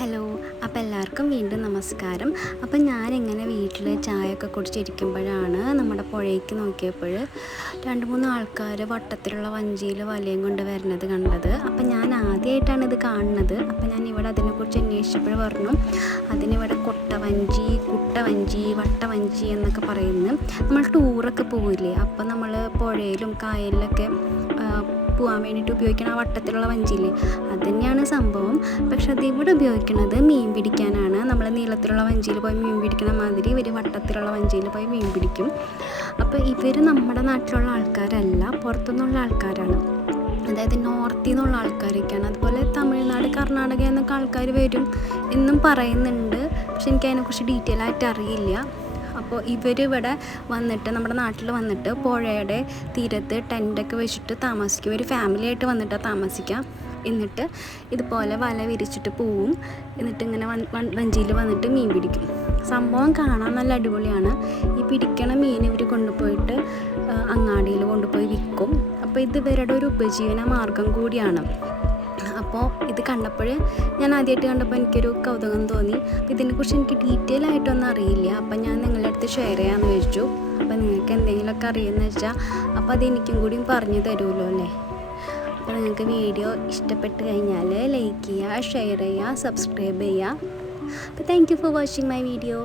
Hello അപ്പോൾ എല്ലാവർക്കും വീണ്ടും നമസ്കാരം. അപ്പം ഞാനിങ്ങനെ വീട്ടിൽ ചായയൊക്കെ കുടിച്ചിരിക്കുമ്പോഴാണ് നമ്മുടെ പുഴയ്ക്ക് നോക്കിയപ്പോൾ രണ്ട് മൂന്ന് ആൾക്കാർ വട്ടത്തിലുള്ള വഞ്ചിയിൽ വലയും കൊണ്ട് വരുന്നത് കണ്ടത്. അപ്പം ഞാൻ ആദ്യമായിട്ടാണ് ഇത് കാണുന്നത്. അപ്പം ഞാൻ ഇവിടെ അതിനെക്കുറിച്ച് അന്വേഷിച്ചപ്പോൾ പറഞ്ഞു അതിനിവിടെ കൊട്ടവഞ്ചി കുട്ടവഞ്ചി വട്ടവഞ്ചി എന്നൊക്കെ പറയുന്നു. നമ്മൾ ടൂറൊക്കെ പോവില്ലേ? അപ്പം നമ്മൾ പുഴയിലും കായലിലൊക്കെ പോകാൻ വേണ്ടിയിട്ട് ഉപയോഗിക്കണ ആ വട്ടത്തിലുള്ള വഞ്ചിയില്ലേ? അത് തന്നെയാണ് സംഭവം. പക്ഷെ അത് ഇവിടെ ഉപയോഗിക്കുന്നത് മീൻ പിടിക്കാനാണ്. നമ്മൾ നീളത്തിലുള്ള വഞ്ചിയിൽ പോയി മീൻ പിടിക്കുന്ന മാതിരി ഇവർ വട്ടത്തിലുള്ള വഞ്ചിയിൽ പോയി മീൻ പിടിക്കും. അപ്പോൾ ഇവർ നമ്മുടെ നാട്ടിലുള്ള ആൾക്കാരല്ല പുറത്തുനിന്നുള്ള ആൾക്കാരാണ്. അതായത് നോർത്തിൽ നിന്നുള്ള ആൾക്കാരൊക്കെയാണ്. അതുപോലെ തമിഴ്നാട് കർണാടക എന്നൊക്കെ ആൾക്കാർ വരും എന്നും പറയുന്നുണ്ട്. പക്ഷെ എനിക്ക് അതിനെക്കുറിച്ച് ഡീറ്റെയിൽ ആയിട്ട് അറിയില്ല. അപ്പോൾ ഇവരിവിടെ വന്നിട്ട് നമ്മുടെ നാട്ടിൽ വന്നിട്ട് പുഴയുടെ തീരത്ത് ടെന്റൊക്കെ വെച്ചിട്ട് താമസിക്കും. ഒരു ഫാമിലിയായിട്ട് വന്നിട്ടാണ് താമസിക്കുക. എന്നിട്ട് ഇതുപോലെ വല വിരിച്ചിട്ട് പോവും. എന്നിട്ട് ഇങ്ങനെ വഞ്ചിയിൽ വന്നിട്ട് മീൻ പിടിക്കും. സംഭവം കാണാൻ നല്ല അടിപൊളിയാണ്. ഈ പിടിക്കണ മീൻ ഇവർ കൊണ്ടുപോയിട്ട് അങ്ങാടിയിൽ കൊണ്ടുപോയി വിൽക്കും. അപ്പോൾ ഇത് ഇവരുടെ ഒരു ഉപജീവന മാർഗം കൂടിയാണ്. അപ്പോൾ ഇത് കണ്ടപ്പോൾ ഞാൻ ആദ്യമായിട്ട് കണ്ടപ്പോൾ എനിക്കൊരു കൗതുകം തോന്നി. അപ്പോൾ ഇതിനെക്കുറിച്ച് എനിക്ക് ഡീറ്റെയിൽ ആയിട്ടൊന്നും അറിയില്ല. അപ്പം ഞാൻ നിങ്ങളുടെ അടുത്ത് ഷെയർ ചെയ്യാമെന്ന് വെച്ചു അപ്പോൾ നിങ്ങൾക്ക് എന്തെങ്കിലുമൊക്കെ അറിയുമെന്ന് വെച്ചാൽ അപ്പോൾ അത് എനിക്കും കൂടിയും പറഞ്ഞു തരുമല്ലോ അല്ലേ? അപ്പോൾ നിങ്ങൾക്ക് വീഡിയോ ഇഷ്ടപ്പെട്ട് കഴിഞ്ഞാൽ ലൈക്ക് ചെയ്യുക ഷെയർ ചെയ്യുക സബ്സ്ക്രൈബ് ചെയ്യുക. അപ്പോൾ thank you for watching my video